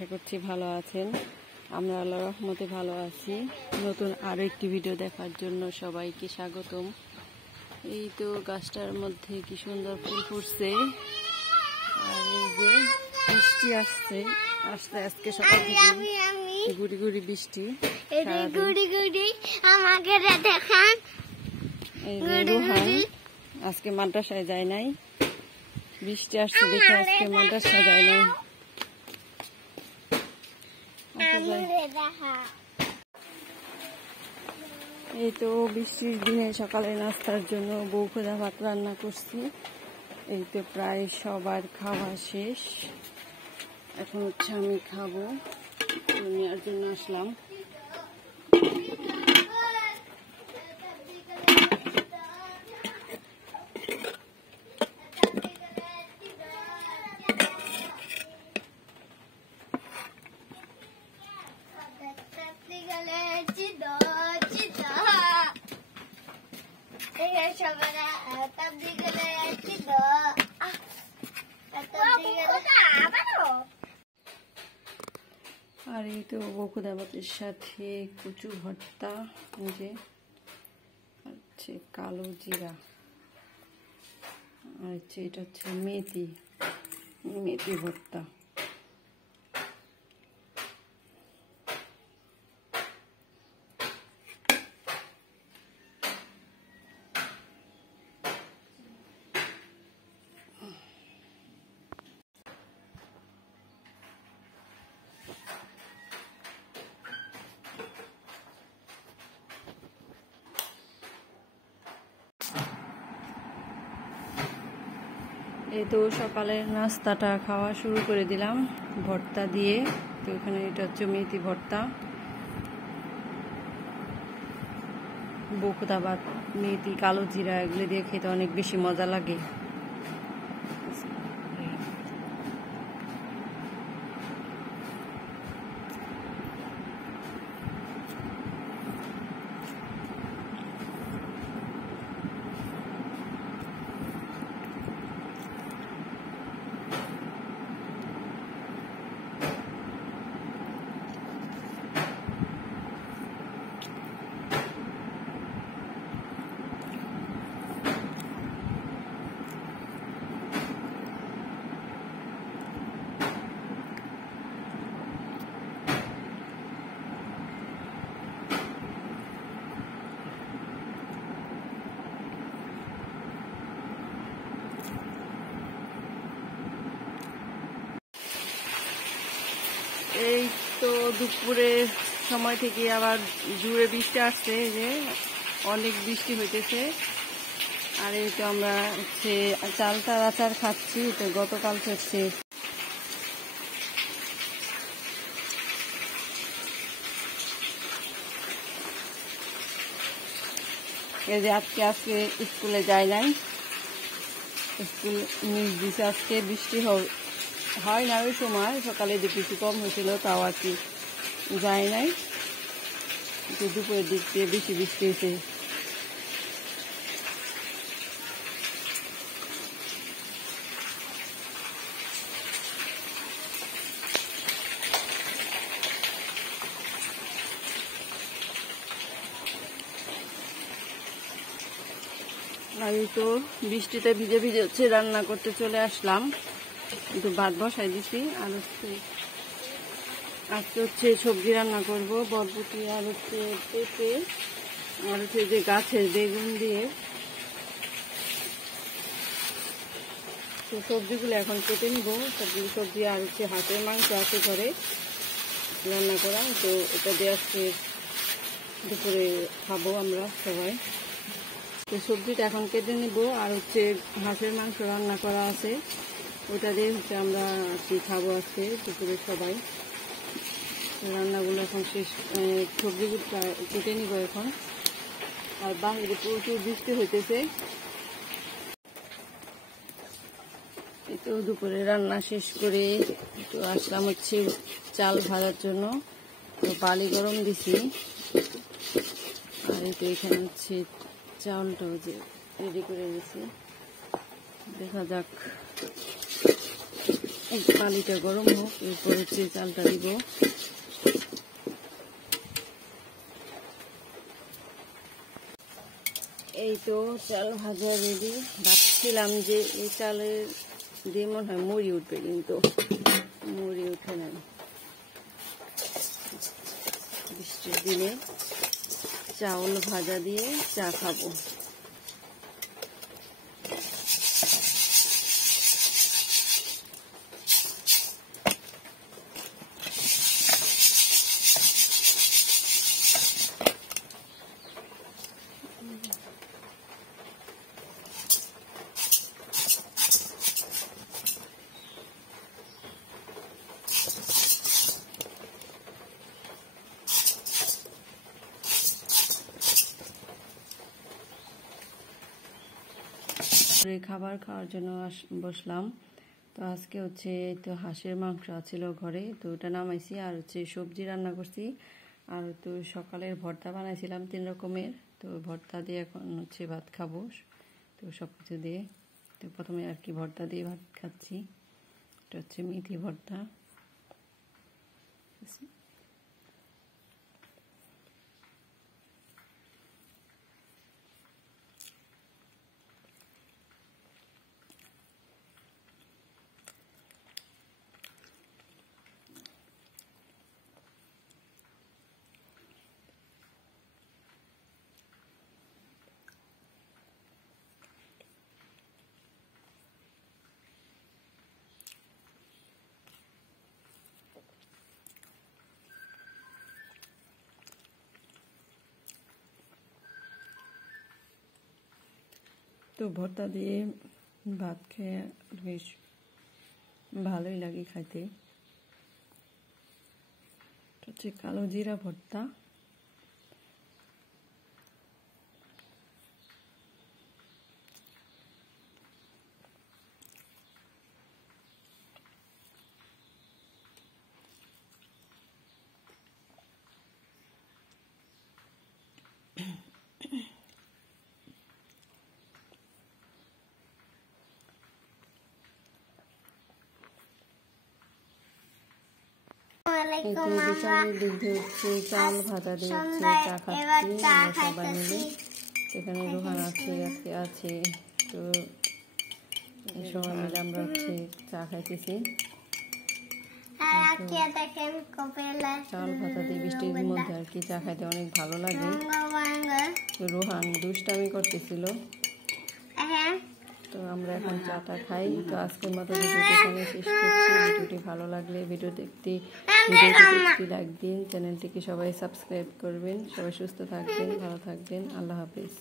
আশা করছি ভালো আছেন। আমরা আল্লাহর রহমতে ভালো আছি। নতুন আরও একটি ভিডিও দেখার জন্য সবাইকে স্বাগতম। এই তো গাছটার মধ্যে কি সুন্দর ফুল ফুটছে, আর এই যে বৃষ্টি আসছে আজকে সকাল থেকে গুড়ি গুড়ি বৃষ্টি। এই যে রোহান আজকে মাদ্রাসায় যায় নাই, বৃষ্টি আসছে দেখে আজকে মাদ্রাসায় যায় নাই। এই তো বৃষ্টির দিনে সকালে নাস্তার জন্য বউ খোদা ভাত রান্না করছি। এই তো প্রায় সবার খাওয়া শেষ, এখন হচ্ছে আমি খাবো, নেওয়ার জন্য আসলাম। আর এই তো বকুদা ভাতের সাথে কচু ভর্তা, যে হচ্ছে কালো জিরা, আর হচ্ছে এটা হচ্ছে মেথি ভর্তা। এই তো সকালের নাস্তাটা খাওয়া শুরু করে দিলাম ভর্তা দিয়ে। তো এখানে এটা হচ্ছে মেথি ভর্তা, বকুদা ভাত, মেথি, কালো জিরা এগুলো দিয়ে খেতে অনেক বেশি মজা লাগে। এই তো দুপুরের সময় থেকে আবার জুড়ে বৃষ্টি আসছে, যে অনেক বৃষ্টি হইতেছে। আর এই তো আমরা হচ্ছে চালতার আচার খাচ্ছি। তো গতকাল হচ্ছে এই যে আজকে স্কুলে যায় নাই, স্কুল মিস দিছে। আজকে বৃষ্টি হয় না, ওই সময় সকালে দিকে একটু কম হয়েছিল, তাও আর কি যায় নাই। দুপুরের দিক দিয়ে বেশি বৃষ্টি হয়েছে। আর এই তো বৃষ্টিতে ভিজে ভিজে হচ্ছে রান্না করতে চলে আসলাম। কিন্তু ভাত বসাই দিছি। আর আজকে হচ্ছে সবজি রান্না করব, বরবটি আর হচ্ছে পেঁপে আর হচ্ছে যে গাছের বেগুন দিয়ে। তো সবজিগুলো এখন কেটে নিব, সবজি আর হচ্ছে হাঁসের মাংস আছে ঘরে রান্না করা। তো এটা দিয়ে আজকে দুপুরে খাবো আমরা সবাই। তো সবজিটা এখন কেটে নিব, আর হচ্ছে হাঁসের মাংস রান্না করা আছে, ওটা দিয়ে হচ্ছে আমরা কি খাবো আজকে দুপুরে সবাই। রান্নাগুলো এখন শেষ, সবজিগুলো কেটে নিব এখন। আর বাইরে প্রচুর বৃষ্টি হইতেছে। এই তো দুপুরে রান্না শেষ করে তো আসলাম হচ্ছে চাল ভাজার জন্য। তো বালি গরম দিছি, আর এই তো এখানে হচ্ছে চাউলটাও যে রেডি করে দিছি। দেখা যাক পানিটা গরম হোক, এরপর হচ্ছে চালটা দিব। এই তো চাল ভাজা রেডি। ভাবছিলাম যে এই চালের দিয়ে মনে হয় মুড়ি উঠবে, কিন্তু মুড়ি উঠে না। বৃষ্টির দিনে চাউল ভাজা দিয়ে চা খাবো। খাবার খাওয়ার জন্য বসলাম। তো আজকে হচ্ছে তো হাঁসের মাংস ছিল ঘরে, তো ওটা নামাইছি। আর হচ্ছে সবজি রান্না করছি। আর তো সকালের ভর্তা বানাইছিলাম 3 রকমের, তো ভর্তা দিয়ে এখন হচ্ছে ভাত খাবো। তো সব কিছু দিয়ে তো প্রথমে আর কি ভর্তা দিয়ে ভাত খাচ্ছি। এটা হচ্ছে মেথি ভর্তা। তো ভর্তা দিয়ে ভাত খেয়ে বেশ ভালোই লাগে খাইতে। হচ্ছে কালো জিরা ভর্তা। বিকালের দিকে হচ্ছে চাল ভাজা দিয়ে হচ্ছে চা খাচ্ছি আমরা সবাই মিলে। এখানে রোহান আছে, আজকে আছে। তো সবাই মিলে আমরা হচ্ছে চা খাইতেছি। চাল ভাজা দিয়ে বৃষ্টির মধ্যে আর কি চা খাইতে অনেক ভালো লাগে। রোহান দুষ্টামি করতেছিল। তো আমরা এখন চাটা খাই। তো আজকের মতো ভিডিওটি এখানে শেষ করছি। ভিডিওটি ভালো লাগলে ভিডিওটি লাইক দিন, চ্যানেলটিকে সবাই সাবস্ক্রাইব করবেন। সবাই সুস্থ থাকবেন, ভালো থাকবেন। আল্লাহ হাফেজ।